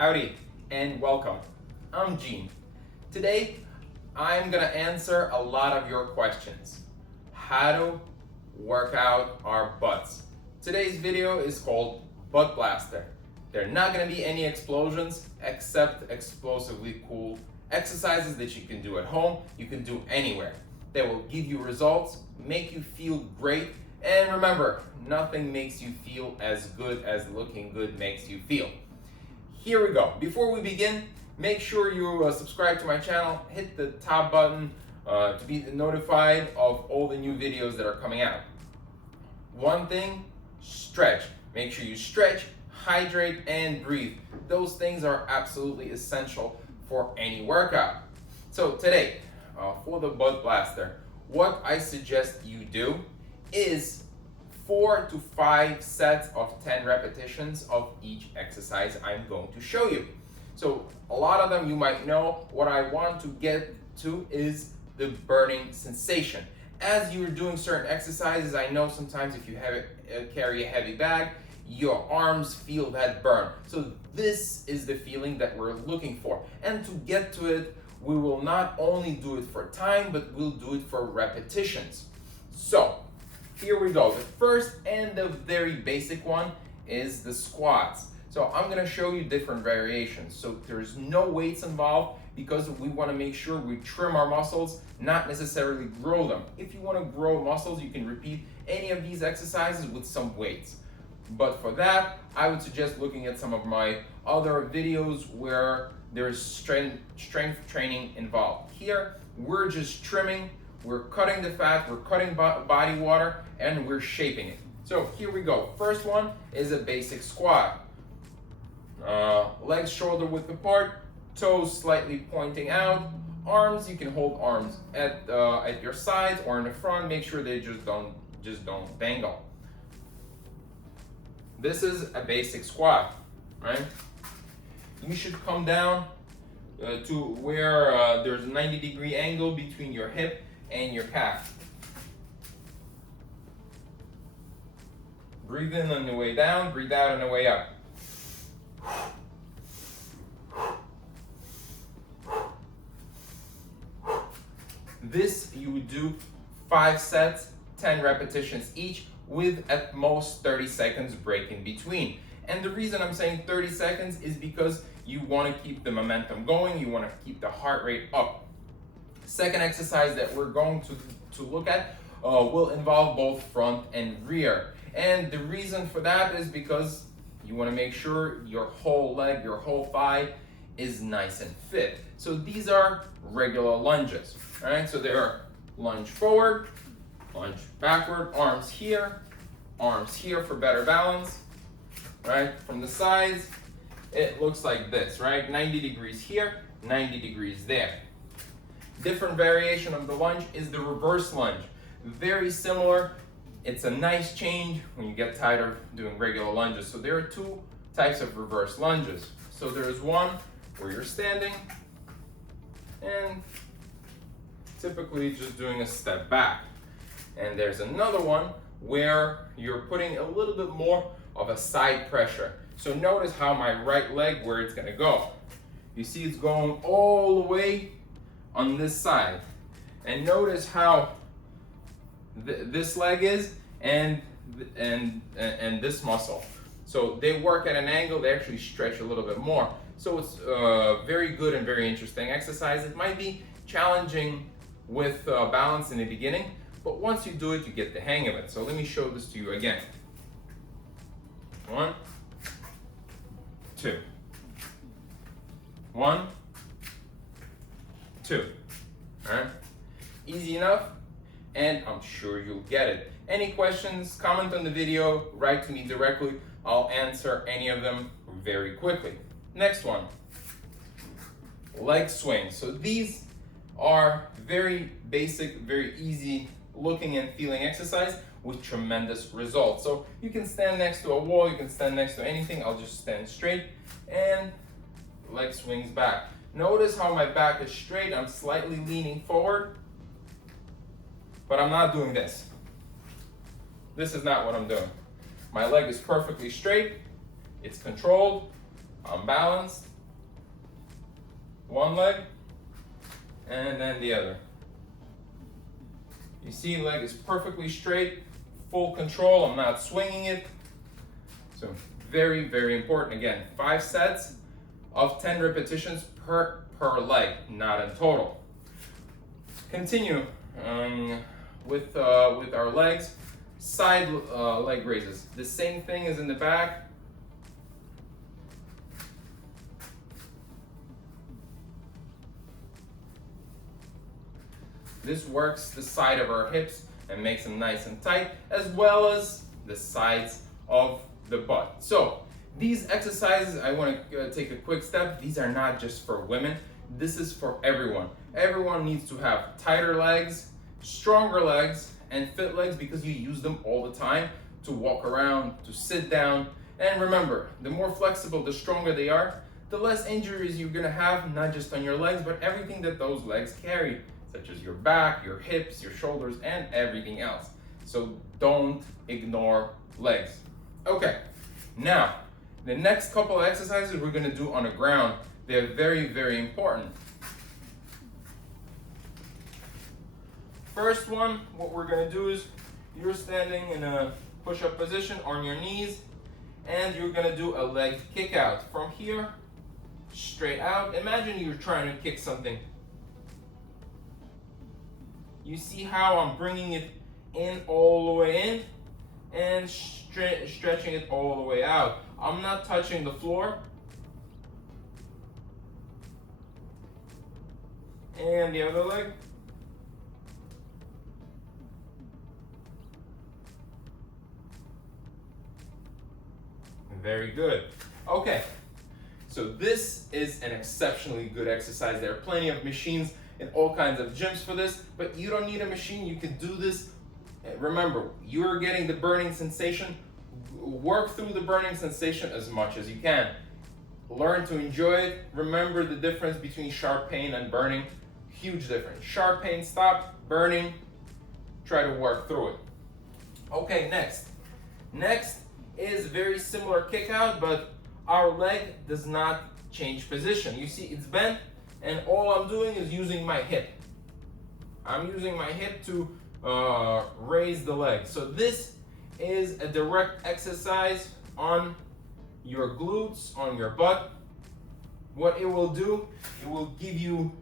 Howdy and welcome. I'm Gene. Today I'm gonna answer a lot of your questions. How to work out our butts. Today's video is called Butt Blaster. There are not gonna be any explosions except explosively cool exercises that you can do at home, you can do anywhere. That will give you results, make you feel great, and remember, nothing makes you feel as good as looking good makes you feel. Here we go. Before we begin, make sure you subscribe to my channel, hit the top button to be notified of all the new videos that are coming out. One thing, stretch. Make sure you stretch, hydrate, and breathe. Those things are absolutely essential for any workout. So today, for the Butt Blaster, what I suggest you do is 4 to 5 sets of 10 repetitions of each exercise I'm going to show you. So a lot of them you might know. What I want to get to is the burning sensation. As you're doing certain exercises, I know sometimes if you carry a heavy bag, your arms feel that burn. So this is the feeling that we're looking for. And to get to it, we will not only do it for time, but we'll do it for repetitions. So here we go. The first and the very basic one is the squats. So I'm gonna show you different variations. So there's no weights involved because we wanna make sure we trim our muscles, not necessarily grow them. If you wanna grow muscles, you can repeat any of these exercises with some weights. But for that, I would suggest looking at some of my other videos where there's strength training involved. Here, we're just trimming, we're cutting the fat, we're cutting body water, and we're shaping it. So here we go. First one is a basic squat. Legs shoulder width apart, toes slightly pointing out, arms, you can hold arms at your sides or in the front. Make sure they just don't dangle. This is a basic squat, right? You should come down to where there's a 90-degree angle between your hip and your calf. Breathe in on the way down, breathe out on the way up. This you would do 5 sets, 10 repetitions each, with at most 30 seconds break in between. And the reason I'm saying 30 seconds is because you want to keep the momentum going, you want to keep the heart rate up. Second exercise that we're going to look at will involve both front and rear. And the reason for that is because you want to make sure your whole leg, your whole thigh is nice and fit. So these are regular lunges, all right? So they are lunge forward, lunge backward, arms here for better balance, right? From the sides, it looks like this, right? 90 degrees here, 90 degrees there. Different variation of the lunge is the reverse lunge. Very similar. It's a nice change when you get tired of doing regular lunges. So there are 2 types of reverse lunges. So there's one where you're standing and typically just doing a step back. And there's another one where you're putting a little bit more of a side pressure. So notice how my right leg, where it's gonna go. You see it's going all the way on this side. And notice how this leg is and this muscle. So they work at an angle, they actually stretch a little bit more. So it's very good and very interesting exercise. It might be challenging with balance in the beginning, but once you do it, you get the hang of it. So let me show this to you again. 1, 2. 1, 2. All right? Easy enough, and I'm sure you'll get it. Any questions, comment on the video, write to me directly. I'll answer any of them very quickly. Next one, leg swing. So these are very basic, very easy looking and feeling exercise with tremendous results. So you can stand next to a wall, you can stand next to anything. I'll just stand straight and leg swings back. Notice how my back is straight. I'm slightly leaning forward, but I'm not doing this. This is not what I'm doing. My leg is perfectly straight, it's controlled, I'm balanced, One leg, and then the other. You see, leg is perfectly straight, full control. I'm not swinging it. So very, very important. Again, 5 sets of 10 repetitions per leg, not in total. Continue with our legs. Side leg raises. The same thing as in the back. This works the side of our hips and makes them nice and tight, as well as the sides of the butt. So these exercises, I want to take a quick step. These are not just for women. This is for everyone. Everyone needs to have tighter legs, stronger legs, and fit legs because you use them all the time to walk around, to sit down. And remember, the more flexible, the stronger they are, the less injuries you're gonna have, not just on your legs, but everything that those legs carry, such as your back, your hips, your shoulders, and everything else. So don't ignore legs. Okay, now, the next couple of exercises we're gonna do on the ground. They're very, very important. First one, what we're gonna do is you're standing in a push-up position on your knees, and you're gonna do a leg kick out. From here, straight out. Imagine you're trying to kick something. You see how I'm bringing it in all the way in and stretching it all the way out. I'm not touching the floor. And the other leg. Very good. Okay, so this is an exceptionally good exercise. There are plenty of machines in all kinds of gyms for this, but you don't need a machine. You can do this. Remember, you're getting the burning sensation. Work through the burning sensation as much as you can. Learn to enjoy it. Remember the difference between sharp pain and burning. Huge difference. Sharp pain, stop. Burning, try to work through it. Okay, next. Next is very similar kick out, but our leg does not change position. You see it's bent, and all I'm doing is using my hip. I'm using my hip to raise the leg. So this is a direct exercise on your glutes, on your butt. What it will do, it will give you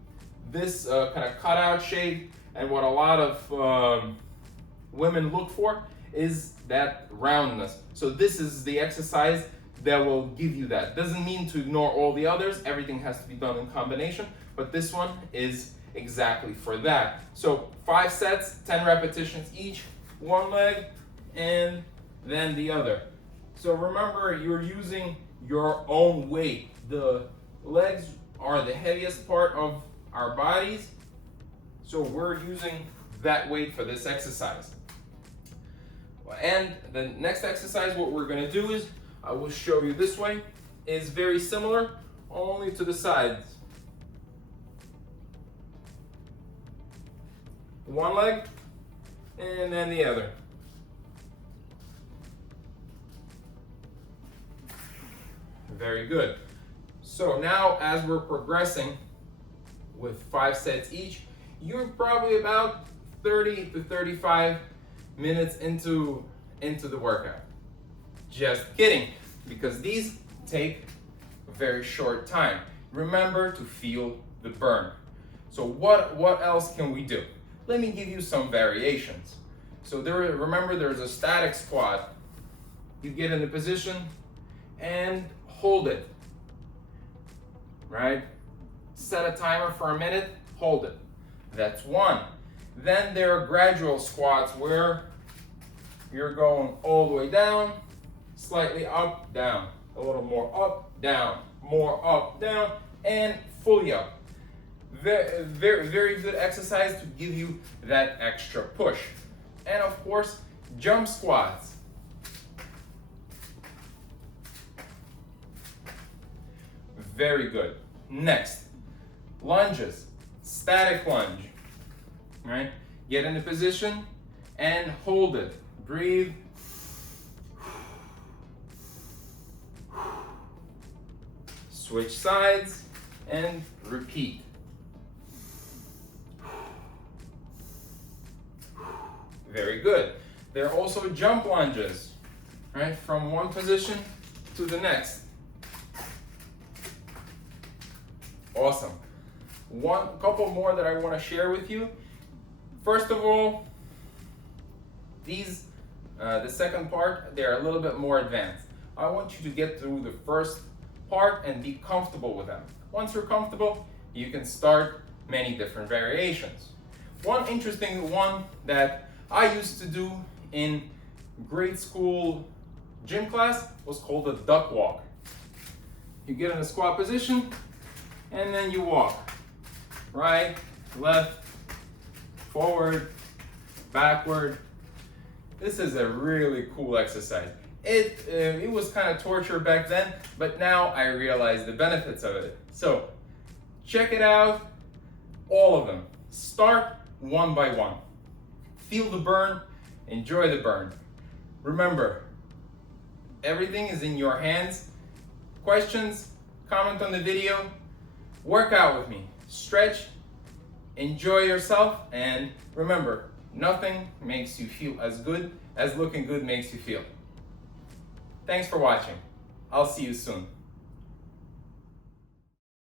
this kind of cutout shape, and what a lot of women look for is that roundness. So this is the exercise that will give you that. Doesn't mean to ignore all the others. Everything has to be done in combination, but this one is exactly for that. So 5 sets, 10 repetitions each, one leg and then the other. So remember, you're using your own weight. The legs are the heaviest part of our bodies, so we're using that weight for this exercise. And the next exercise, what we're going to do is, I will show you this way, is very similar, only to the sides. One leg, and then the other. Very good. So now, as we're progressing with 5 sets each, you're probably about 30 to 35 minutes into the workout. Just kidding, because these take a very short time. Remember to feel the burn. So what else can we do? Let me give you some variations. So remember there's a static squat. You get in the position and hold it, right? Set a timer for a minute, hold it. That's one. Then there are gradual squats where you're going all the way down, slightly up, down, a little more up, down, more up, down, and fully up. Very, very, very good exercise to give you that extra push. And of course, jump squats. Very good. Next, lunges, static lunge, right? Get in the position and hold it. Breathe. Switch sides and repeat. Very good. There are also jump lunges, right? From one position to the next. Awesome. One couple more that I want to share with you. First of all, these, the second part, they're a little bit more advanced. I want you to get through the first part and be comfortable with them. Once you're comfortable, you can start many different variations. One interesting one that I used to do in grade school gym class was called a duck walk. You get in a squat position and then you walk. Right, left, forward, backward. This is a really cool exercise. It was kind of torture back then, but now I realize the benefits of it. So check it out, all of them. Start one by one. Feel the burn, enjoy the burn. Remember, everything is in your hands. Questions, comment on the video, work out with me. Stretch, enjoy yourself, and remember, nothing makes you feel as good as looking good makes you feel. Thanks for watching. I'll see you soon.